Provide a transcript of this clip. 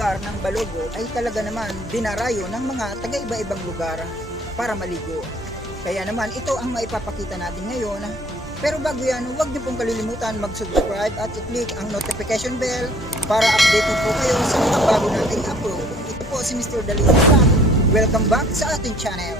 lugar ng Balogo ay talaga naman dinarayo ng mga taga-iba-ibang lugar para maligo. Kaya naman ito ang maipapakita natin ngayon. Pero bago yan, huwag niyo pong kalilimutan mag-subscribe at i-click ang notification bell para updated po kayo sa mga bago nating upload. Ito po si Mr. Dalisa. Welcome back sa ating channel.